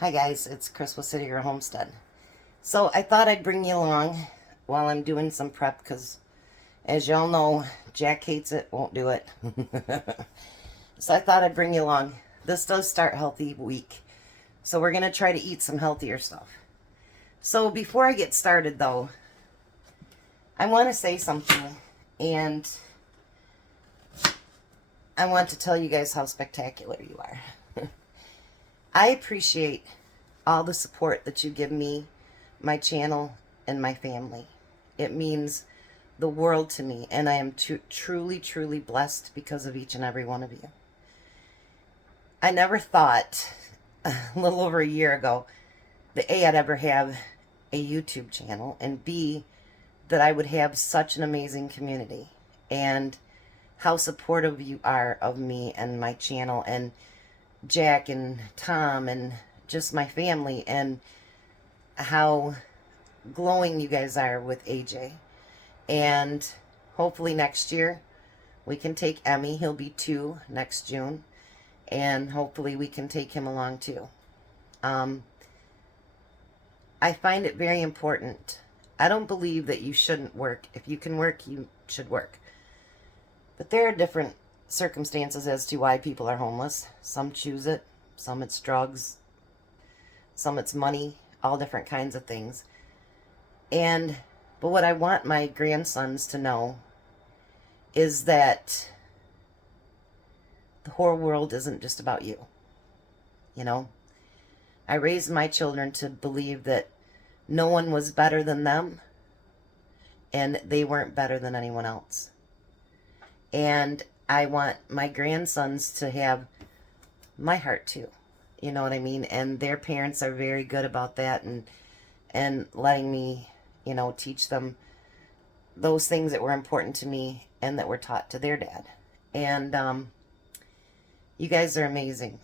Hi guys, it's Chris with City Your Homestead. So I thought I'd bring you along while I'm doing some prep because as y'all know, Jack hates it, won't do it. So I thought I'd bring you along. This does start healthy week. So we're going to try to eat some healthier stuff. So before I get started though, I want to say something and I want to tell you guys how spectacular you are. I appreciate all the support that you give me, my channel, and my family. It means the world to me, and I am truly, truly blessed because of each and every one of you. I never thought, a little over a year ago, that A, I'd ever have a YouTube channel, and B, that I would have such an amazing community, and how supportive you are of me and my channel, and Jack and Tom and just my family, and how glowing you guys are with AJ. And hopefully next year we can take Emmy. He'll be 2 next June, and hopefully we can take him along too. I find it very important. I don't believe that you shouldn't work. If you can work, you should work. But there are different circumstances as to why people are homeless. Some choose it, some it's drugs, some it's money, all different kinds of things. But what I want my grandsons to know is that the whole world isn't just about you. You know, I raised my children to believe that no one was better than them and they weren't better than anyone else. And I want my grandsons to have my heart too. You know what I mean? And their parents are very good about that and letting me, teach them those things that were important to me and that were taught to their dad. And you guys are amazing.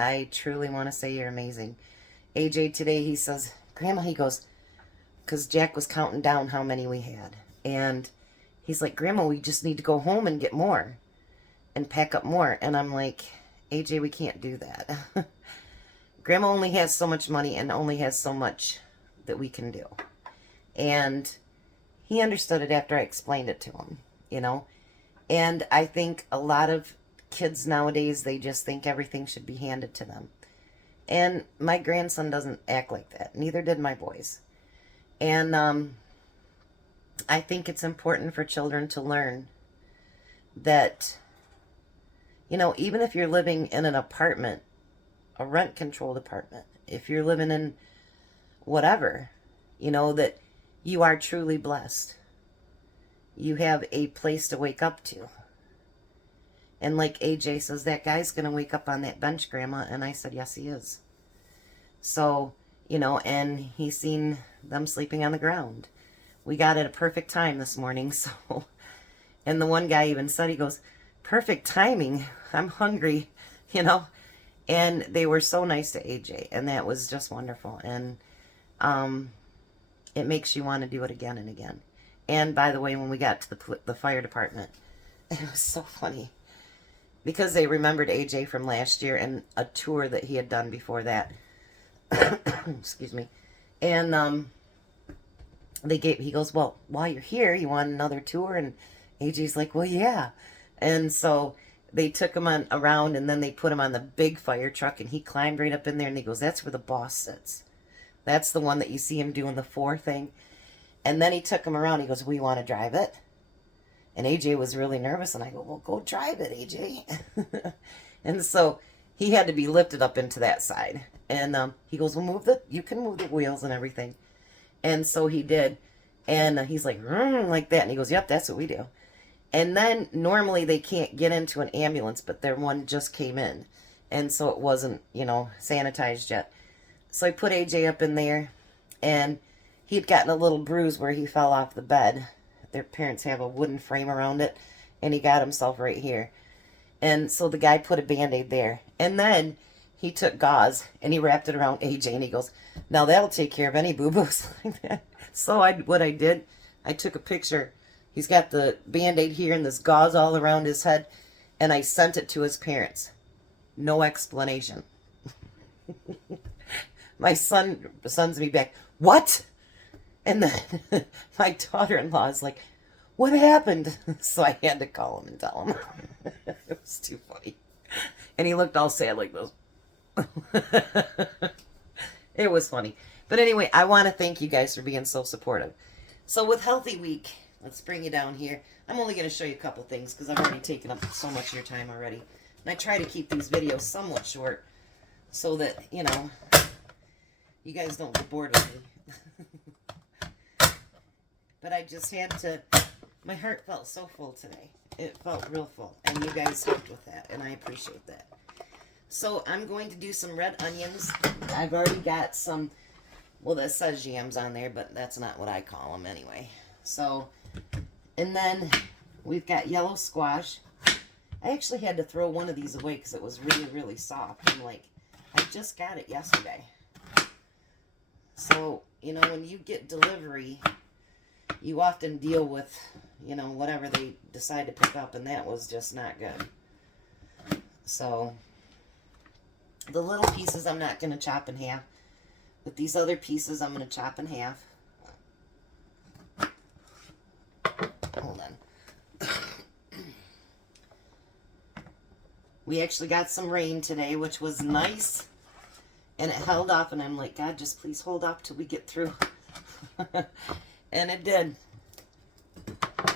I truly want to say you're amazing. AJ today, he says, Grandma, he goes, because Jack was counting down how many we had. And he's like, Grandma, we just need to go home and get more and pack up more. And I'm like, AJ, we can't do that. Grandma only has so much money and only has so much that we can do. And he understood it after I explained it to him, And I think a lot of kids nowadays, they just think everything should be handed to them. And my grandson doesn't act like that. Neither did my boys. And I think it's important for children to learn that, even if you're living in an apartment, a rent-controlled apartment, if you're living in whatever, that you are truly blessed. You have a place to wake up to. And like AJ says, that guy's going to wake up on that bench, Grandma. And I said, yes, he is. So, and he's seen them sleeping on the ground. We got at a perfect time this morning, so. And the one guy even said, he goes, perfect timing. I'm hungry, And they were so nice to AJ, and that was just wonderful. And it makes you want to do it again and again. And by the way, when we got to the fire department, it was so funny because they remembered AJ from last year and a tour that he had done before that. Excuse me. And he goes, well, while you're here, you want another tour? And AJ's like, well, yeah. And so they took him around, and then they put him on the big fire truck, and he climbed right up in there, and he goes, that's where the boss sits. That's the one that you see him doing the 4 thing. And then he took him around. He goes, we want to drive it? And AJ was really nervous, and I go, well, go drive it, AJ. And so he had to be lifted up into that side. And he goes, well, you can move the wheels and everything. And so he did. And he's like, like that. And he goes, yep, that's what we do. And then normally they can't get into an ambulance, but their one just came in. And so it wasn't, sanitized yet. So I put AJ up in there, and he had gotten a little bruise where he fell off the bed. Their parents have a wooden frame around it, and he got himself right here. And so the guy put a Band-Aid there. And then he took gauze, and he wrapped it around AJ, and he goes, now that'll take care of any boo-boos like that. So what I did, I took a picture. He's got the Band-Aid here and this gauze all around his head, and I sent it to his parents. No explanation. my son sends me back, what? And then my daughter-in-law is like, what happened? So I had to call him and tell him. It was too funny. And he looked all sad like this. It was funny. But anyway, I want to thank you guys for being so supportive. So with Healthy Week, let's bring you down here. I'm only going to show you a couple things because I've already taken up so much of your time already. And I try to keep these videos somewhat short so that, you know, you guys don't get bored with me. But I just had to, my heart felt so full today. It felt real full. And you guys helped with that. And I appreciate that. So I'm going to do some red onions. I've already got some, well, that says yams on there, but that's not what I call them anyway. So, and then we've got yellow squash. I actually had to throw one of these away because it was really, really soft. I'm like, I just got it yesterday. So, you know, when you get delivery, you often deal with, you know, whatever they decide to pick up, and that was just not good. So, the little pieces I'm not going to chop in half. But these other pieces I'm going to chop in half. Hold on. We actually got some rain today, which was nice. And it held off, and I'm like, God, just please hold off till we get through. And it did.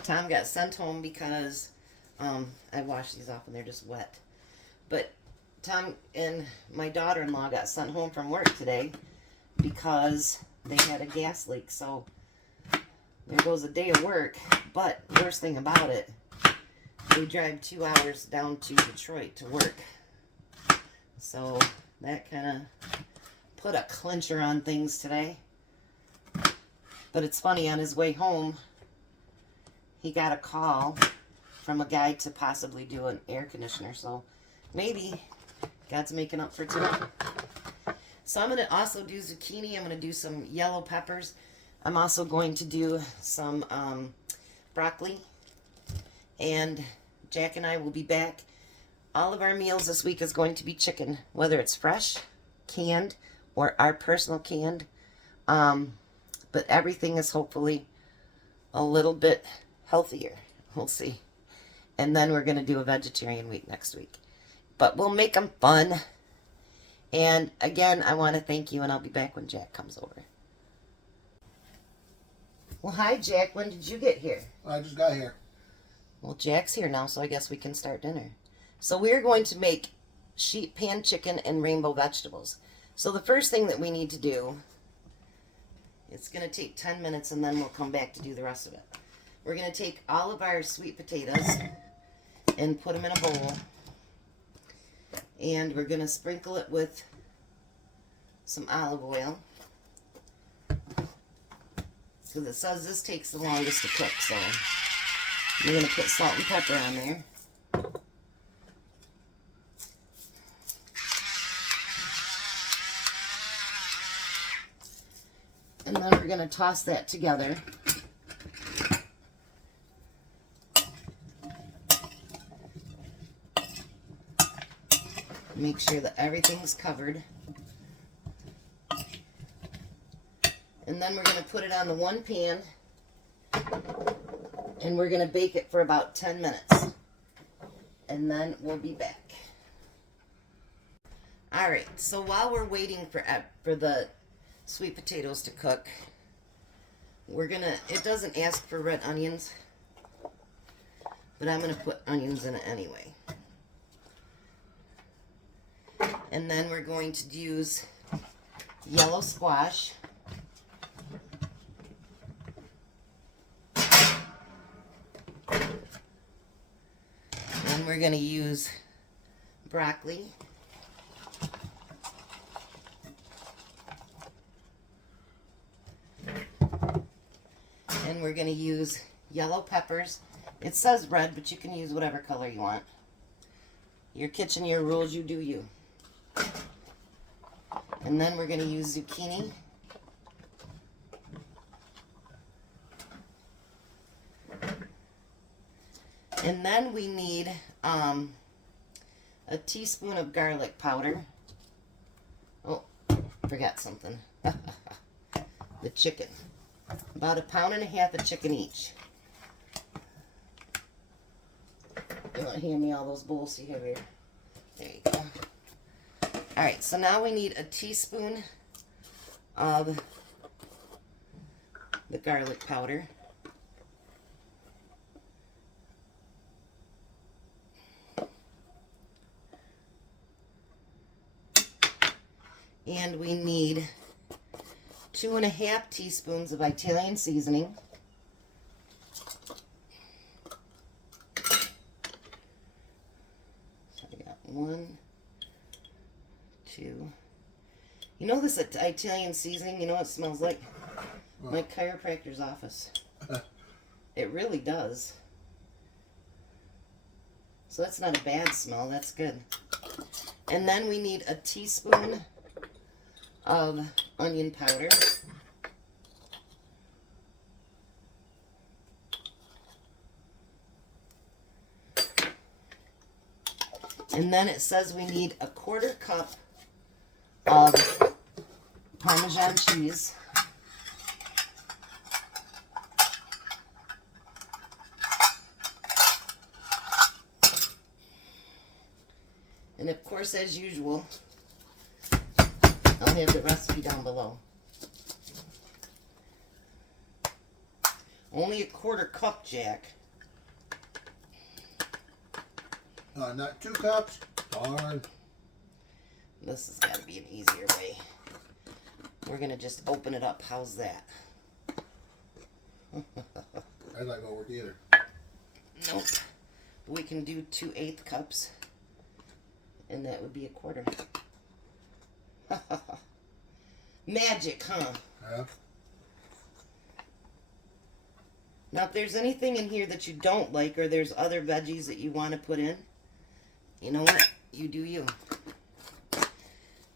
Tom got sent home because I washed these off and they're just wet. But Tom and my daughter-in-law got sent home from work today because they had a gas leak. So there goes a day of work. But worst thing about it, they drive 2 hours down to Detroit to work. So that kind of put a clincher on things today. But it's funny, on his way home, he got a call from a guy to possibly do an air conditioner. So maybe God's making up for today. So I'm going to also do zucchini. I'm going to do some yellow peppers. I'm also going to do some broccoli. And Jack and I will be back. All of our meals this week is going to be chicken, whether it's fresh, canned, or our personal canned. But everything is hopefully a little bit healthier. We'll see. And then we're going to do a vegetarian week next week. But we'll make them fun. And again, I want to thank you, and I'll be back when Jack comes over. Well, hi, Jack. When did you get here? I just got here. Well, Jack's here now, so I guess we can start dinner. So we're going to make sheet pan chicken and rainbow vegetables. So the first thing that we need to do, it's going to take 10 minutes, and then we'll come back to do the rest of it. We're going to take all of our sweet potatoes and put them in a bowl. And we're going to sprinkle it with some olive oil. Because it says this takes the longest to cook, so we're going to put salt and pepper on there. And then we're going to toss that together. Make sure that everything's covered. And then we're going to put it on the one pan. And we're going to bake it for about 10 minutes. And then we'll be back. Alright, so while we're waiting for the sweet potatoes to cook, we're going to, it doesn't ask for red onions, but I'm going to put onions in it anyway. And then we're going to use yellow squash. And we're going to use broccoli. And we're going to use yellow peppers. It says red, but you can use whatever color you want. Your kitchen, your rules, you do you. And then we're going to use zucchini. And then we need a teaspoon of garlic powder. Oh, Forgot something. The chicken. About 1.5 pounds of chicken each. You want to hand me all those bowls you have here? There you go. Alright, so now we need a teaspoon of the garlic powder. And we need 2.5 teaspoons of Italian seasoning. So I got 1, 2. You know this Italian seasoning, you know what it smells like? What? My chiropractor's office. It really does. So that's not a bad smell, that's good. And then we need a teaspoon of onion powder. And then it says we need a 1/4 cup of Parmesan cheese. And of course, as usual, I'll have the recipe down below. Only a 1/4 cup, Jack. Not 2 cups. Darn. This has got to be an easier way. We're going to just open it up. How's that? That's not going to work either. Nope. We can do 2/8 cups. And that would be a 1/4. Magic, huh? Yeah. Now, if there's anything in here that you don't like, or there's other veggies that you want to put in, you know what? You do you.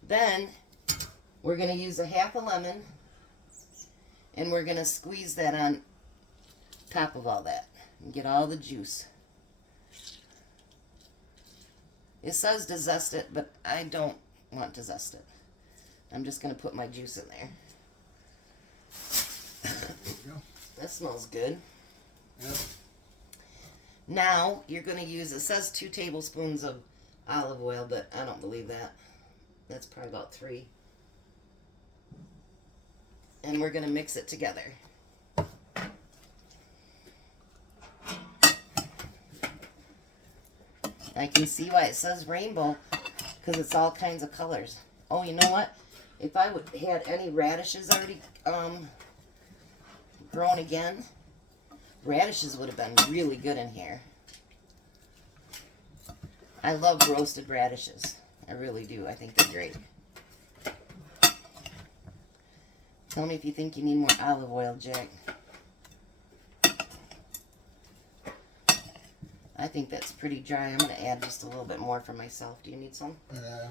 Then, we're going to use 1/2 lemon, and we're going to squeeze that on top of all that, and get all the juice. It says to zest it, but I don't want to zest it. I'm just going to put my juice in there. There you go. That smells good. Yep. Now, you're going to use, it says 2 tablespoons of olive oil, but I don't believe that. That's probably about 3. And we're going to mix it together. I can see why it says rainbow, because it's all kinds of colors. Oh, you know what? If I would had any radishes already grown again, radishes would have been really good in here. I love roasted radishes. I really do. I think they're great. Tell me if you think you need more olive oil, Jack. I think that's pretty dry. I'm going to add just a little bit more for myself. Do you need some? Yeah.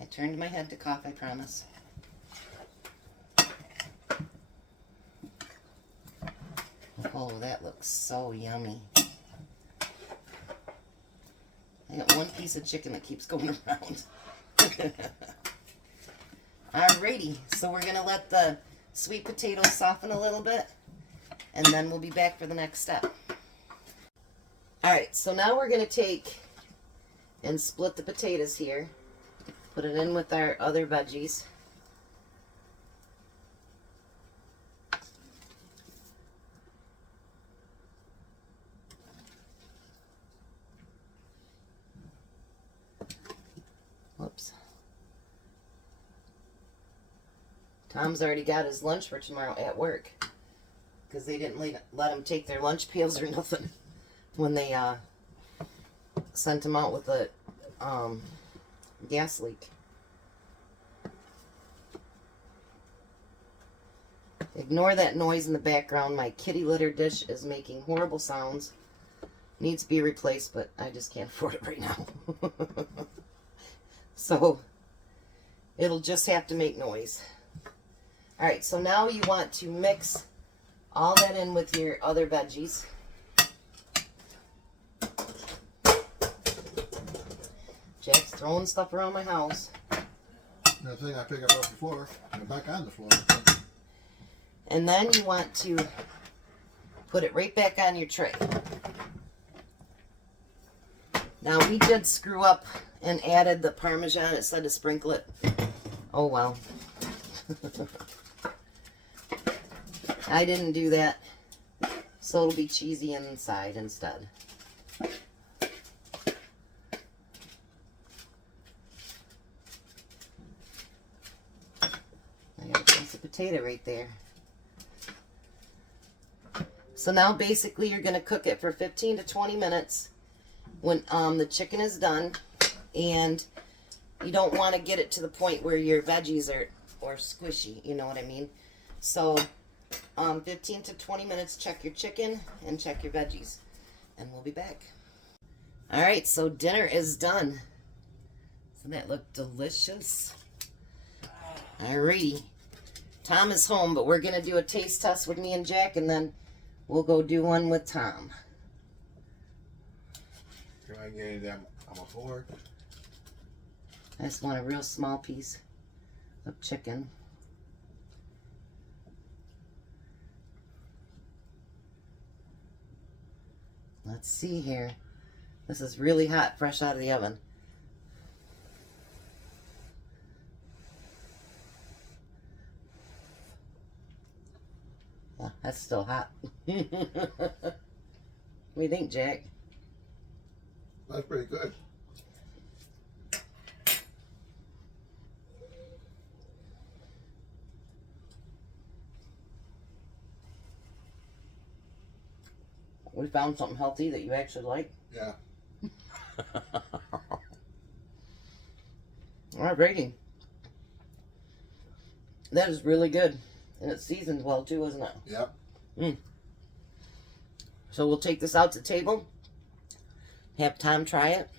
I turned my head to cough, I promise. Oh, that looks so yummy. I got one piece of chicken that keeps going around. Alrighty, so we're going to let the sweet potatoes soften a little bit, and then we'll be back for the next step. Alright, so now we're going to take and split the potatoes here. Put it in with our other veggies. Whoops. Tom's already got his lunch for tomorrow at work, because they didn't let him take their lunch pails or nothing when they sent him out with a gas leak. Ignore that noise in the background. My kitty litter dish is making horrible sounds. Needs to be replaced, but I just can't afford it right now. So it'll just have to make noise. Alright, so now you want to mix all that in with your other veggies. Jack's throwing stuff around my house. The thing I pick up off the floor and back on the floor. And then you want to put it right back on your tray. Now we did screw up and added the Parmesan instead of sprinkle it. Oh well. I didn't do that. So it'll be cheesy inside instead. I got a piece of potato right there. So now basically you're going to cook it for 15 to 20 minutes when the chicken is done, and you don't want to get it to the point where your veggies are squishy, you know what I mean? So 15 to 20 minutes, check your chicken and check your veggies, and we'll be back. Alright, so dinner is done. Doesn't that look delicious? Alrighty. Tom is home, but we're going to do a taste test with me and Jack, and then we'll go do one with Tom. Can I get them on the floor? I just want a real small piece of chicken. Let's see here. This is really hot, fresh out of the oven. Yeah, that's still hot. What do you think, Jack? That's pretty good. We found something healthy that you actually like. Yeah. Alrighty. That is really good. And it's seasoned well too, isn't it? Yep. So we'll take this out to the table. Have Tom try it.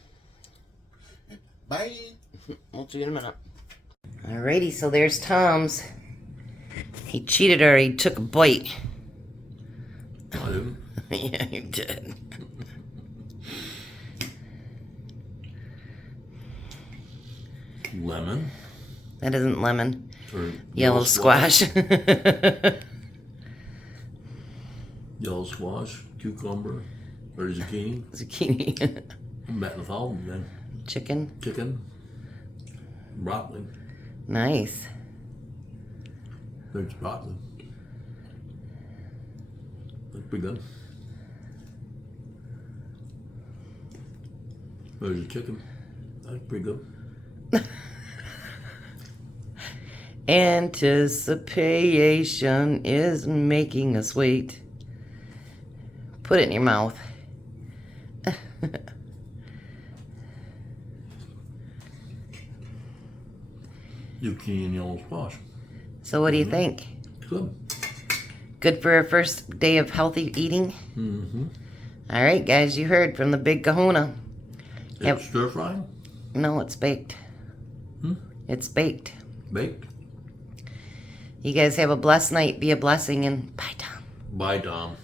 Bye. We'll see you in a minute. Alrighty, so there's Tom's. He cheated her. He took a bite. I didn't. Yeah, you did. Lemon. That isn't lemon. Or Yellow squash. Yellow squash, cucumber, or zucchini. Zucchini. Met with halved then. Chicken. Chicken. Broccoli. Nice. There's broccoli. That's pretty good. There's a chicken. That's pretty good. Anticipation is making us wait. Put it in your mouth. Zucchini and yellow squash. So what do you think? Good. Good for our first day of healthy eating? Mm-hmm. All right, guys, you heard from the big kahuna. Yep. It's stir fried? No, it's baked. It's baked. Baked? You guys have a blessed night. Be a blessing, and bye, Tom. Bye, Tom.